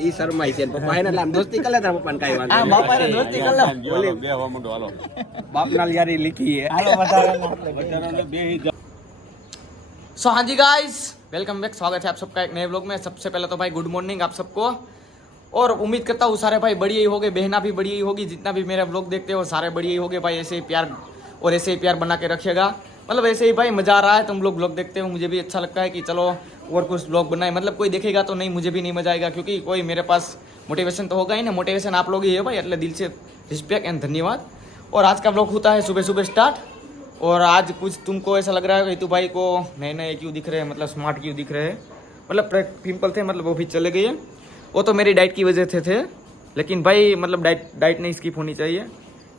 ઈ શર્માઈ છે પપ્પા એને એટલે આમ દોસ્તી કરે તારા પપ્પાને કાઈ વાંધો આ બાપા ને દોસ્તી કર લો બોલી બે હવા મુંડો હાલો બાપના યારી લીખી હે હાલો વધારે બે सो हाँ जी गाइस वेलकम बैक, स्वागत है आप सबका एक नए व्लॉग में। सबसे पहले तो भाई गुड मॉर्निंग आप सबको, और उम्मीद करता हूँ सारे भाई बढ़िया ही होंगे, बहना भी बढ़िया ही होगी, जितना भी मेरा व्लॉग देखते हो सारे बढ़िया ही होंगे भाई। ऐसे ही प्यार और ऐसे ही प्यार बना के रखिएगा, मतलब ऐसे ही भाई मज़ा आ रहा है। तुम लोग व्लॉग देखते हो, मुझे भी अच्छा लगता है कि चलो और कुछ व्लॉग बनाए, मतलब कोई देखेगा तो नहीं, मुझे भी नहीं मजा आएगा, क्योंकि कोई मेरे पास मोटिवेशन तो होगा ही ना। मोटिवेशन आप लोग ही है भाई, એટલે દિલ से रिस्पेक्ट एंड धन्यवाद। और आज का व्लॉग होता है सुबह सुबह स्टार्ट, और आज कुछ तुमको ऐसा लग रहा है कि तू भाई को नए नए क्यों दिख रहे हैं, मतलब स्मार्ट क्यों दिख रहे हैं, मतलब पिंपल थे, मतलब वो भी चले गए। वो तो मेरी डाइट की वजह से थे, लेकिन भाई मतलब डाइट नहीं स्किप होनी चाहिए,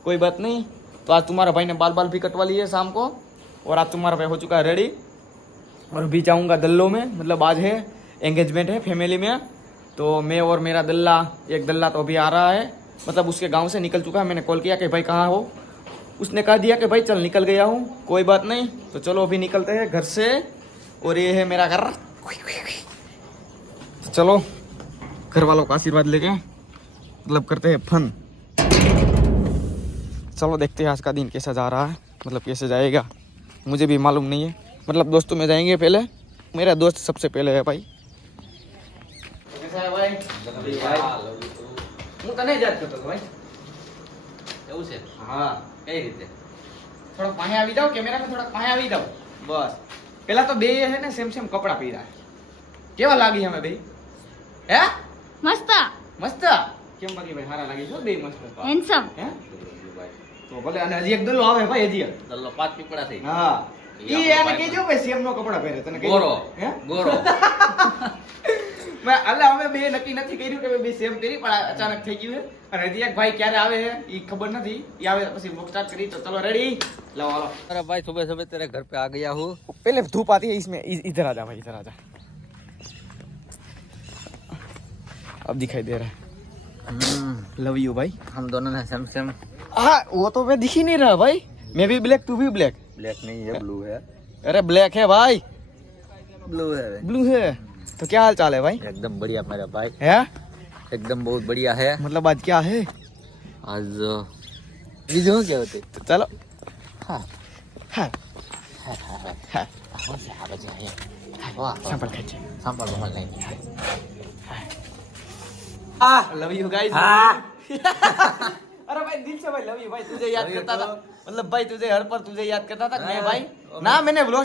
कोई बात नहीं। तो आज तुम्हारा भाई ने बाल भी कटवा लिए शाम को, और आज तुम्हारा भाई हो चुका है रेडी, और अभी जाऊँगा दल्लो में, मतलब आज है एंगेजमेंट है फैमिली में। तो मैं और मेरा दल्ला, एक दल्ला तो अभी आ रहा है, मतलब उसके गाँव से निकल चुका है। मैंने कॉल किया कि भाई कहाँ हो, उसने कह दिया कि भाई चल निकल गया हूँ, कोई बात नहीं। तो चलो अभी निकलते हैं घर से, और ये है मेरा घर। तो चलो घर वालों का आशीर्वाद लेके मतलब करते हैं फन। चलो देखते हैं आज का दिन कैसा जा रहा है, मतलब कैसे जाएगा मुझे भी मालूम नहीं है। मतलब दोस्तों में जाएंगे पहले, मेरा दोस्त सबसे पहले है भाई। कैसा है भाई? હું તને જ યાદ કરતો હતો ભાઈ। એવું છે? હા, કઈ રીતે? થોડો પાસે આવી જાવ, કેમેરામાં થોડા પાસે આવી જાવ બસ। પેલા તો બે હે ને સેમ સેમ કપડા પહેર્યા, કેવા લાગી અમે બે? હે મસ્ત મસ્ત? કેમ બાકી ભાઈ સારા લાગી છો બે મસ્ત? હેન્ડસમ હે તો ભલે। અને હજી એક દલ્લો આવે ભાઈ, હજી એક દલ્લો પાંચ પીપળા થઈ હા, ઈ એને કહેજો ભાઈ સેમ નો કપડા પહેરે તને કહેજો। ગોરો હે ગોરો મેં એટલે અમે બે નક્કી નથી કર્યું કે બે સેમ પહેરી, પણ અચાનક થઈ ગયું છે। અને હજી એક ભાઈ ક્યારે આવે છે ઈ ખબર નથી, ઈ આવે પછી વ્લોગ स्टार्ट करी। तो चलो रेडी, लो हालो। अरे भाई सुबह सुबह तेरे घर पे आ गया हूँ। पहले धूप आती है इसमें, इधर आ जा भाई, इधर आ जा। अब दिखाई दे रहा है। लव यू भाई। हम दोनों ने सेम सेम। हाँ वो तो मैं दिख ही नहीं रहा भाई, मैं भी ब्लैक तू भी ब्लैक। ब्लैक नहीं है, ब्लू है। अरे ब्लैक है भाई, ब्लू है। ब्लू है। तो क्या हाल चाल है भाई? एकदम बढ़िया मेरा भाई, है एकदम बहुत बढ़िया है। मतलब आज क्या है? आज बीजों क्या होते? तो चलो। हाँ हाँ हाँ वाह सैंपल खाइए। सांभर बना लेंगे। Love you guys. अरे भाई दिल से भाई लव यू भाई, तुझे याद करता था, मतलब भाई तुझे हर पर तुझे याद करता था। मैं भाई ना मैंने व्लॉग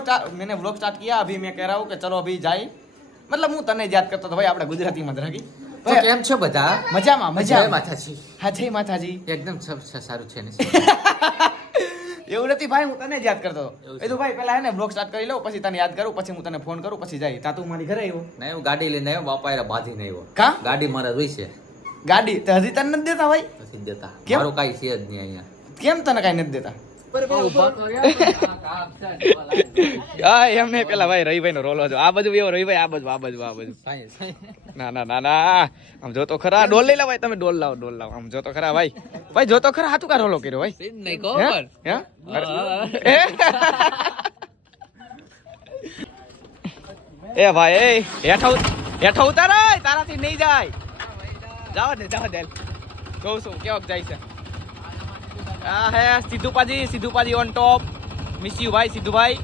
स्टार्ट किया, अभी मैं कह रहा हूँ कि चलो अभी जाए, मतलब હું તને યાદ કરતો હતો ભાઈ। આપણે ગુજરાતીમાં જ રાખી તો કેમ છો બધા? મજામાં જય મજામાં। માતાજી। હા જય માતાજી। એકદમ સબ સારું છે ને? એવું નથી ભાઈ, હું તને જ યાદ કરતો હતો। એ તો ભાઈ પેલા હે ને વ્લોગ સ્ટાર્ટ કરી લઉં, પછી તને યાદ કરું, પછી હું તને ફોન કરું, પછી જાય। તા તું મારી ઘરે આવ્યો? નહીં, હું ગાડી લઈને આવ્યો, બાપા એ બાંધીને આવ્યો। કા ગાડી મારે જોઈ છે। ગાડી તો હજી તને નથી દેતા ભાઈ? નથી દેતા, કેમ? મારું કાંઈ છે જ નહીં અહીંયા। કેમ તને કાંઈ નથી દેતા? હા એમ નહીં, પેલા ભાઈ રવિભાઈ નો રોલો જો, આ બાજુ એવો રવિભાઈ, આ બાજુ આ બાજુ આ બાજુ। ના ના ના ના, આમ જો તો ખરા, ડોલ લઈ લા ભાઈ તમે, ડોલ લાવો ડોલ લાવો, આમ જો તો ખરા ભાઈ, ભાઈ જો તો ખરા, હાતું કા રોલો કર્યો ભાઈ? નહીં ખબર। હે એ ભાઈ એ હેઠા ઉતાર, તારાથી નહીં જાય, જાવ દે જોઉં છું કેવો જાય છે। આ હે સિદ્ધુપાજી ઓન ટોપ, મિસ યુ ભાઈ સિદ્ધુભાઈ।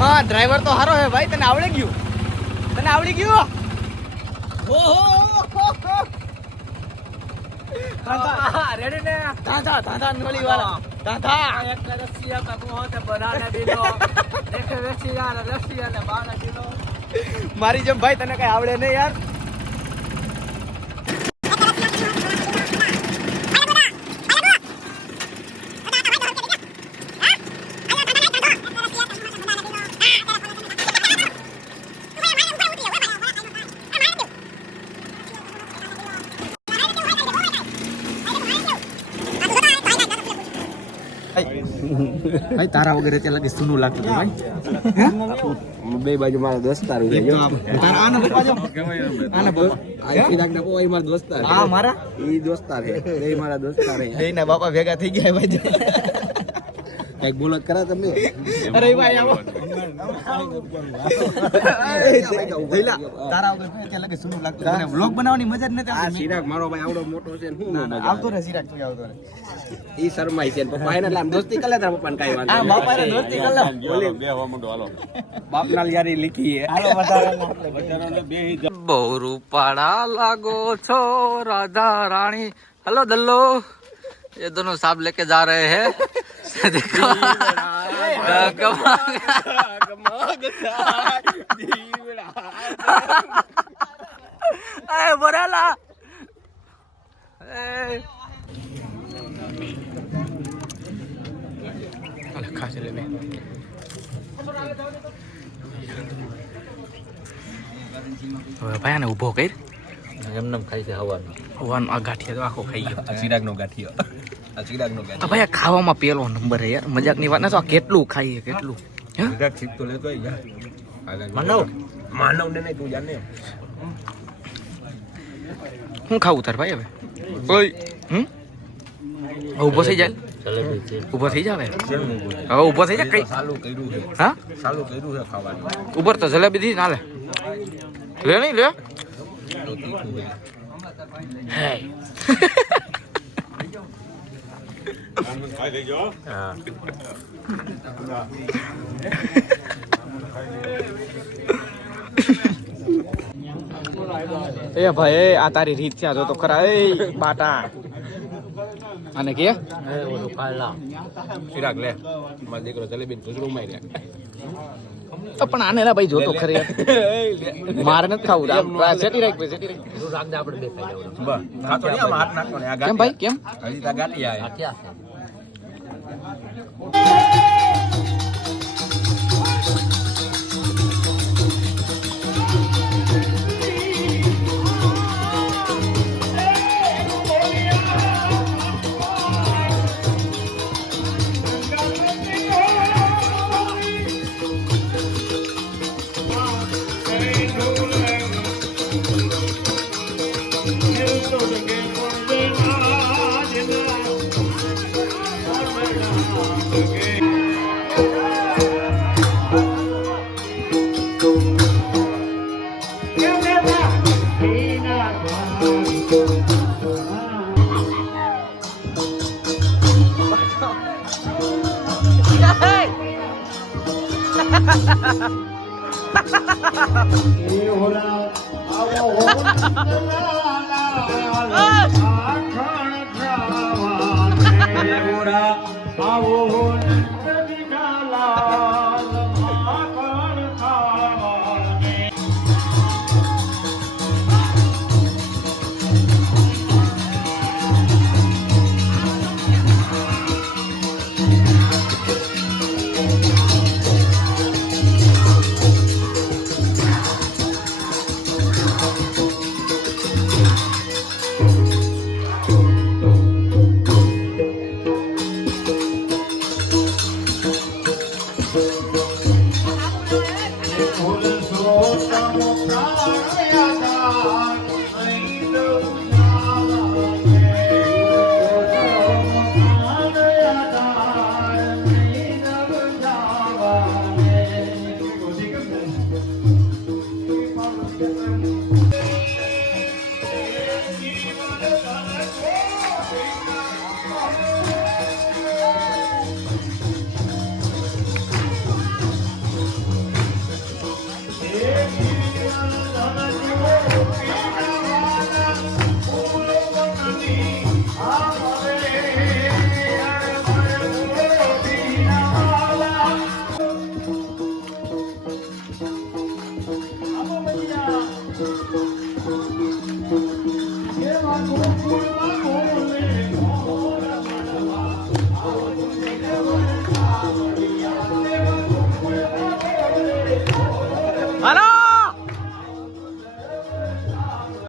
હા ડ્રાઈવર તો સારો હે ભાઈ, તને આવડી ગયું? રેડી ને? ધાંધા નોલી વાળા ધાંધા એક રસિયા કા મુંહ તે બનાને દીનો દેખે રસિયા ને રસિયા ને બાના દીનો। મારી જેમ ભાઈ તને કઈ આવડે નહીં યાર। ભાઈ તારા વગર અત્યારે લાગે સુનું લાગતું ભાઈ। બે બાજુ મારા દોસ્તાર છે જો તારા આને બપાજો, આને બપ આ ફિરાક ના કોઈ મારા દોસ્તાર છે। આ મારા ઈ દોસ્તાર છે, બે મારા દોસ્તાર છે। બેયના બાપા ભેગા થઈ ગયા ભાઈ। કઈક બોલો જ કરા તમે અરે ભાઈ આવો તારા વગર કે લાગે સુનું લાગતું મને વ્લોગ બનાવવાની મજા જ નથી આ આવતી સિરાગ મારો ભાઈ આવડો મોટો છે ને હું આવતો રે સિરાગ તું આવતો રે ઈ શરમાય છે પપ્પા એને આમ દોસ્તી કરે તારા પપ્પાને કાઈ વાંધો આ નહીં. બાપાને દોસ્તી કર લે બાપના યારી લીખી હે હાલો વધારે બહુ રૂપાળા લાગો છો राधा रानी हेलो दल्लो ये दोनों साहब लेके जा रहे हैं देखो अरे बोरेला ખા છે લે બે હવે ભાઈ આને ઊભો કર એમને ખાઈ છે હવાનું હવાનો આ ગાંઠિયા તો આખો ખાઈ ગયો આ સિરાગનો ગાંઠિયો આ સિરાગનો આ ગાંઠિયો ભાઈ આ ખાવામાં પેલો નંબર હે યાર મજાકની વાત ના તો આ કેટલું ખાઈએ કેટલું હે સિરાગ છીપ તો લેતો હોય યાર માનવ ને નહીં તું જાને હું ખાવું તાર ભાઈ હવે ઓય ઊભો થઈ જાય જલેબી છે ઊભો થઈ જાવે હવે ઊભો થઈ જા કઈ સાલું કર્યું છે હા સાલું કર્યું છે ખાવાનું ઉપર તો જલેબી દી ના લે લે નહીં લે તો તીખું છે હે એ ભાઈ આ તારી રીત છે આ જો તો ખરા એ બાટા અને કે ઓલું કાલા સિરાગ લે મારો દીકરો જલેબી ગુજરું માં રે પણ આને ના ભાઈ જોતો ખરી મારે નથી ખાવું સેટી રાખ સેટી રાખ તું રાખ દે આપણે બે ખાઈ લેવું બસ ખાતો નહીં આમાં હાથ નાખવાનો આ કેમ ભાઈ કેમ હજી તા ગાંઠિયા આ ક્યાં છે આવો